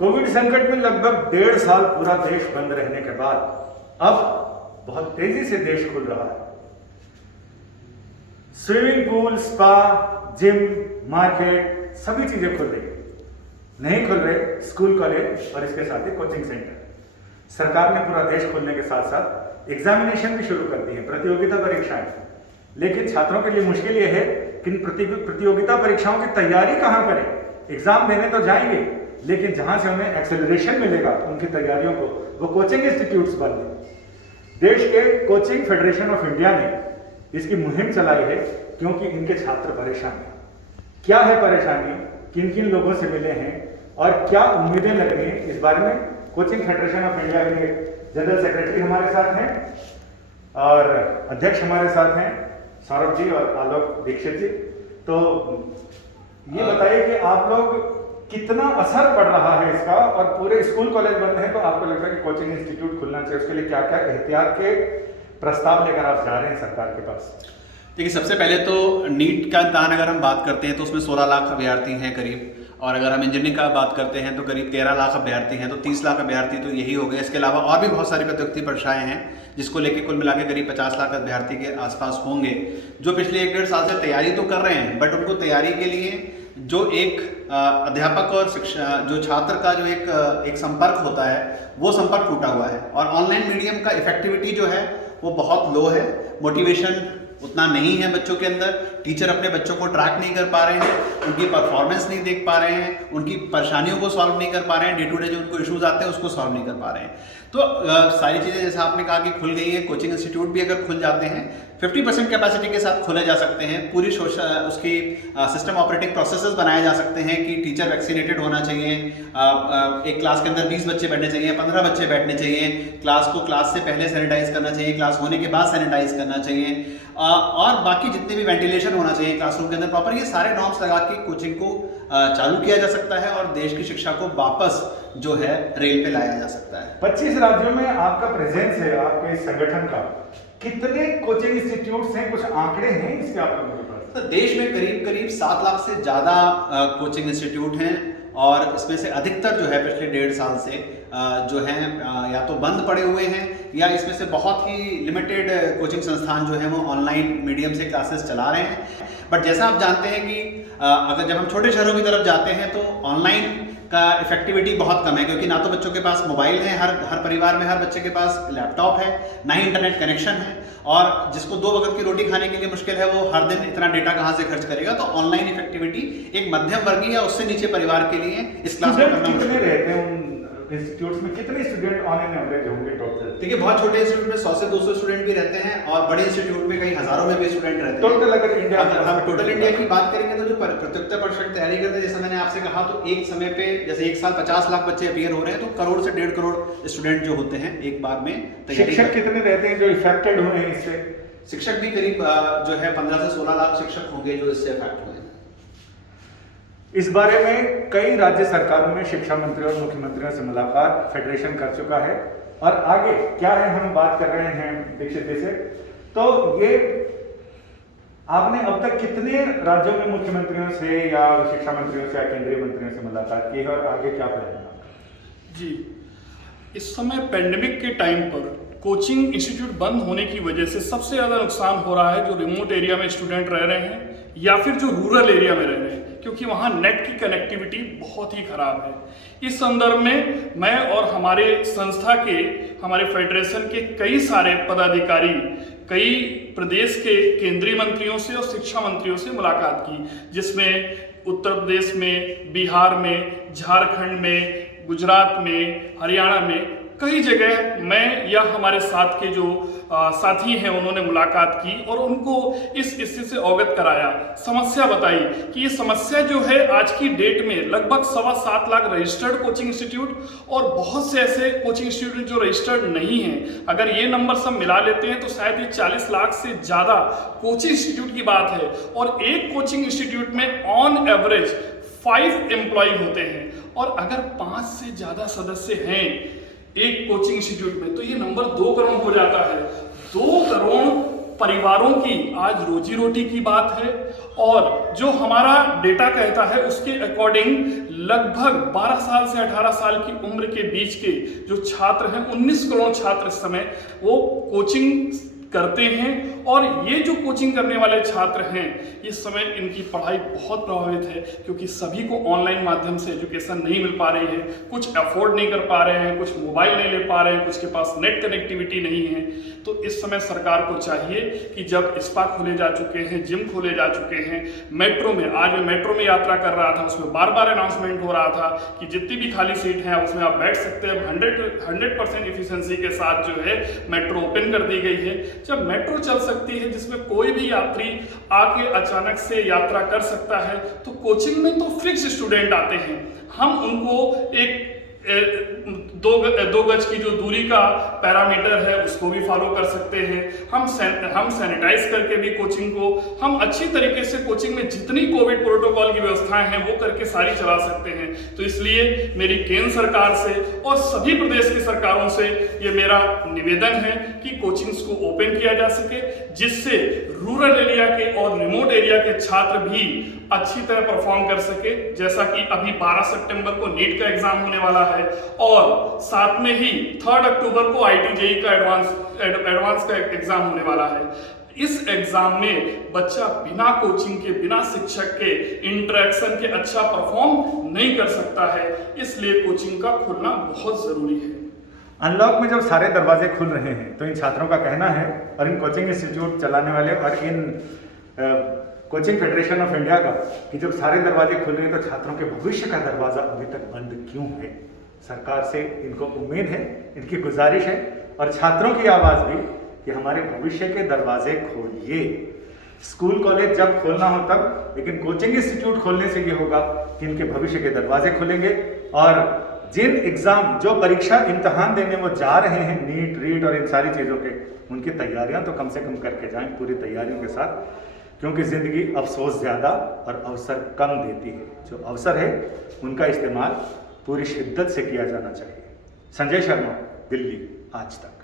Covid संकट में लगभग 1.5 साल पूरा देश बंद रहने के बाद अब बहुत तेजी से देश खुल रहा है। Swimming pool, spa, gym, market सभी चीजें खुल रही है। नहीं खुल रहे स्कूल, कॉलेज और इसके साथ ही कोचिंग सेंटर। सरकार ने पूरा देश खोलने के साथ साथ एग्जामिनेशन भी शुरू कर दी है, प्रतियोगिता परीक्षाएं। लेकिन छात्रों के लिए मुश्किल यह है कि इन प्रतियोगिता परीक्षाओं की तैयारी कहां करें। एग्जाम देने तो जाएंगे, लेकिन जहां से उन्हें एक्सेलरेशन मिलेगा उनकी तैयारियों को, वो कोचिंग इंस्टीट्यूट्स बंद है। देश के कोचिंग फेडरेशन ऑफ इंडिया ने इसकी मुहिम चलाई है क्योंकि इनके छात्र परेशान हैं। क्या है परेशानी, किन किन लोगों से मिले हैं और क्या उम्मीदें लग रही हैं, इस बारे में कोचिंग फेडरेशन ऑफ इंडिया के जनरल सेक्रेटरी हमारे साथ हैं और अध्यक्ष हमारे साथ हैं सौरभ जी और आलोक दीक्षित जी। तो ये बताइए कि आप लोग कितना असर पड़ रहा है इसका, और पूरे स्कूल कॉलेज बंद है तो आपको लगता है कि कोचिंग इंस्टीट्यूट खुलना चाहिए, उसके लिए क्या क्या एहतियात के प्रस्ताव लेकर आप जा रहे हैं सरकार के पास? देखिए, सबसे पहले तो नीट का इम्तहान अगर हम बात करते हैं तो उसमें 16 लाख अभ्यर्थी हैं करीब, और अगर हम इंजीनियरिंग का बात करते हैं तो करीब 13 लाख अभ्यर्थी हैं, तो 30 लाख अभ्यर्थी तो यही हो गए। इसके अलावा और भी बहुत सारी प्रतियोगिता परीक्षाएं हैं जिसको लेके कुल मिला के करीब 50 लाख अभ्यर्थी के आसपास होंगे, जो पिछले 1-1.5 साल से तैयारी तो कर रहे हैं, बट उनको तैयारी के लिए जो एक अध्यापक और शिक्षा, जो छात्र का जो एक संपर्क होता है, वो संपर्क टूटा हुआ है। और ऑनलाइन मीडियम का इफेक्टिविटी जो है वो बहुत लो है, मोटिवेशन उतना नहीं है बच्चों के अंदर, टीचर अपने बच्चों को ट्रैक नहीं कर पा रहे हैं, उनकी परफॉर्मेंस नहीं देख पा रहे हैं, उनकी परेशानियों को सॉल्व नहीं कर पा रहे हैं, डे टू डे जो उनको इश्यूज आते हैं उसको सॉल्व नहीं कर पा रहे हैं। तो सारी चीज़ें जैसा आपने कहा कि खुल गई हैं, कोचिंग इंस्टीट्यूट भी अगर खुल जाते हैं 50% कैपेसिटी के साथ खोले जा सकते हैं, पूरी उसकी सिस्टम ऑपरेटिंग प्रोसेसेस बनाए जा सकते हैं कि टीचर वैक्सीनेटेड होना चाहिए, एक क्लास के अंदर 20 बच्चे बैठने चाहिए, 15 बच्चे बैठने चाहिए, क्लास को क्लास से पहले सैनिटाइज करना चाहिए, क्लास होने के बाद सैनिटाइज करना चाहिए, और बाकी जितने भी वेंटिलेशन होना चाहिए क्लासरूम के अंदर प्रॉपर, ये सारे नॉर्म्स लगा के कोचिंग को चालू किया जा सकता है और देश की शिक्षा को वापस जो है रेल पे लाया जा सकता है। 25 राज्यों में आपका प्रेजेंस है, आपके इस संगठन का। कितने कोचिंग इंस्टीट्यूट्स हैं, कुछ आंकड़े हैं इसके आप लोगों के पास? तो देश में करीब 7 लाख से ज़्यादा कोचिंग इंस्टीट्यूट हैं, और इसमें से अधिकतर जो है पिछले 1.5 साल से जो हैं या तो बंद पड़े हुए हैं, या इसमें से बहुत ही लिमिटेड कोचिंग संस्थान जो है वो ऑनलाइन मीडियम से क्लासेस चला रहे हैं। बट जैसा आप जानते हैं कि अगर जब हम छोटे शहरों की तरफ जाते हैं तो ऑनलाइन का इफेक्टिविटी बहुत कम है, क्योंकि ना तो बच्चों के पास मोबाइल है, हर परिवार में हर बच्चे के पास लैपटॉप है, ना ही इंटरनेट कनेक्शन है, और जिसको 2 वक्त की रोटी खाने के लिए मुश्किल है वो हर दिन इतना डेटा कहाँ से खर्च करेगा। तो ऑनलाइन इफेक्टिविटी एक मध्यम वर्गीय या उससे नीचे परिवार के लिए इस क्लास में करना मुश्किल रहते हैं। इंस्टीट्यूट्स में कितने स्टूडेंट ऑन एन एवरेज होंगे टोटल? देखिए, बहुत छोटे इंस्टीट्यूट में 100 से 200 स्टूडेंट भी रहते हैं, और बड़े इंस्टीट्यूट में कई हजारों में भी स्टूडेंट रहते हैं। टोटल अगर इंडिया टोटल इंडिया की बात करेंगे तो जो प्रतियोगिता परीक्षा की तैयारी करते हैं, जैसा मैंने आपसे कहा, तो एक समय पे जैसे एक साल 50 लाख बच्चे अपीयर हो रहे हैं, तो 1 करोड़ से 1.5 करोड़ स्टूडेंट जो होते हैं एक बार में तैयारी। शिक्षक कितने रहते हैं जो इफेक्टेड हुए हैं इससे? शिक्षक भी करीब जो है 15 से 16 लाख शिक्षक होंगे जो इससे इफेक्ट हुए हैं। इस बारे में कई राज्य सरकारों में शिक्षा मंत्री और मुख्यमंत्रियों से मुलाकात फेडरेशन कर चुका है, और आगे क्या है हम बात कर रहे हैं दीक्षित जी से। तो ये आपने अब तक कितने राज्यों में मुख्यमंत्रियों से या शिक्षा मंत्रियों से या केंद्रीय मंत्रियों से मुलाकात की है, और आगे क्या प्लान है? जी, इस समय पेंडेमिक के टाइम पर कोचिंग इंस्टीट्यूट बंद होने की वजह से सबसे ज़्यादा नुकसान हो रहा है जो रिमोट एरिया में स्टूडेंट रह रहे हैं या फिर जो रूरल एरिया में रह रहे हैं, क्योंकि वहाँ नेट की कनेक्टिविटी बहुत ही खराब है। इस संदर्भ में मैं और हमारे संस्था के, हमारे फेडरेशन के कई सारे पदाधिकारी कई प्रदेश के केंद्रीय मंत्रियों से और शिक्षा मंत्रियों से मुलाकात की, जिसमें उत्तर प्रदेश में, बिहार में, झारखंड में, गुजरात में, हरियाणा में, कई जगह मैं या हमारे साथ के जो साथी हैं उन्होंने मुलाकात की और उनको इस स्थिति से अवगत कराया, समस्या बताई कि ये समस्या जो है आज की डेट में लगभग 7.25 लाख रजिस्टर्ड कोचिंग इंस्टीट्यूट और बहुत से ऐसे कोचिंग इंस्टीट्यूट जो रजिस्टर्ड नहीं हैं, अगर ये नंबर सब मिला लेते हैं तो शायद ये 40 लाख से ज़्यादा कोचिंग इंस्टीट्यूट की बात है, और एक कोचिंग इंस्टीट्यूट में ऑन एवरेज 5 एम्प्लॉय होते हैं, और अगर 5 से ज़्यादा सदस्य हैं एक कोचिंग इंस्टीट्यूट में तो ये नंबर 2 करोड़ हो जाता है। 2 करोड़ परिवारों की आज रोजी रोटी की बात है और जो हमारा डेटा कहता है उसके अकॉर्डिंग लगभग 12 साल से 18 साल की उम्र के बीच के जो छात्र हैं 19 करोड़ छात्र इस समय वो कोचिंग करते हैं और ये जो कोचिंग करने वाले छात्र हैं इस समय इनकी पढ़ाई बहुत प्रभावित है क्योंकि सभी को ऑनलाइन माध्यम से एजुकेशन नहीं मिल पा रही है, कुछ अफोर्ड नहीं कर पा रहे हैं, कुछ मोबाइल नहीं ले पा रहे हैं, कुछ के पास नेट कनेक्टिविटी नहीं है। तो इस समय सरकार को चाहिए कि जब स्पा खोले जा चुके हैं, जिम खोले जा चुके हैं, मेट्रो में आज मैं मेट्रो में यात्रा कर रहा था, उसमें बार बार अनाउंसमेंट हो रहा था कि जितनी भी खाली सीट हैं उसमें आप बैठ सकते हैं। 100% इफिशिएंसी के साथ जो है मेट्रो ओपन कर दी गई है। जब मेट्रो चल सकती है जिसमें कोई भी यात्री आके अचानक से यात्रा कर सकता है तो कोचिंग में तो फिक्स स्टूडेंट आते हैं, हम उनको एक दो गज की जो दूरी का पैरामीटर है उसको भी फॉलो कर सकते हैं। हम सैनिटाइज करके भी कोचिंग को हम अच्छी तरीके से कोचिंग में जितनी कोविड प्रोटोकॉल की व्यवस्थाएं हैं वो करके सारी चला सकते हैं। तो इसलिए मेरी केंद्र सरकार से और सभी प्रदेश की सरकारों से ये मेरा निवेदन है कि कोचिंग्स को ओपन किया जा सके जिससे रूरल एरिया के और रिमोट एरिया के छात्र भी अच्छी तरह परफॉर्म कर सके। जैसा कि अभी 12 सितंबर को नीट का एग्जाम होने वाला है और साथ में ही 3 अक्टूबर को IIT-JEE का एडवांस का एग्जाम होने वाला है। इस एग्जाम में बच्चा बिना कोचिंग के, बिना शिक्षक के इंटरेक्शन के अच्छा परफॉर्म नहीं कर सकता है, इसलिए कोचिंग का खुलना बहुत जरूरी है। अनलॉक में जब सारे दरवाजे खुल रहे हैं तो इन छात्रों का कहना है और इन कोचिंग इंस्टीट्यूट चलाने वाले और in coaching federation of India का कि जब सारे दरवाजे खुल रहे हैं तो छात्रों के भविष्य का दरवाजा अभी तक बंद क्यों है। सरकार से इनको उम्मीद है, इनकी गुजारिश है और छात्रों की आवाज भी कि हमारे भविष्य के दरवाजे खोलिए। स्कूल कॉलेज जब खोलना हो तब, लेकिन कोचिंग इंस्टीट्यूट खोलने से ये होगा कि इनके भविष्य के दरवाजे खुलेंगे और जिन एग्जाम जो परीक्षा इम्तहान देने वो जा रहे हैं, नीट रीट और इन सारी चीज़ों के, उनकी तैयारियां तो कम से कम करके जाएं पूरी तैयारियों के साथ, क्योंकि ज़िंदगी अफसोस ज़्यादा और अवसर कम देती है। जो अवसर है उनका इस्तेमाल पूरी शिद्दत से किया जाना चाहिए। संजय शर्मा, दिल्ली, आज तक।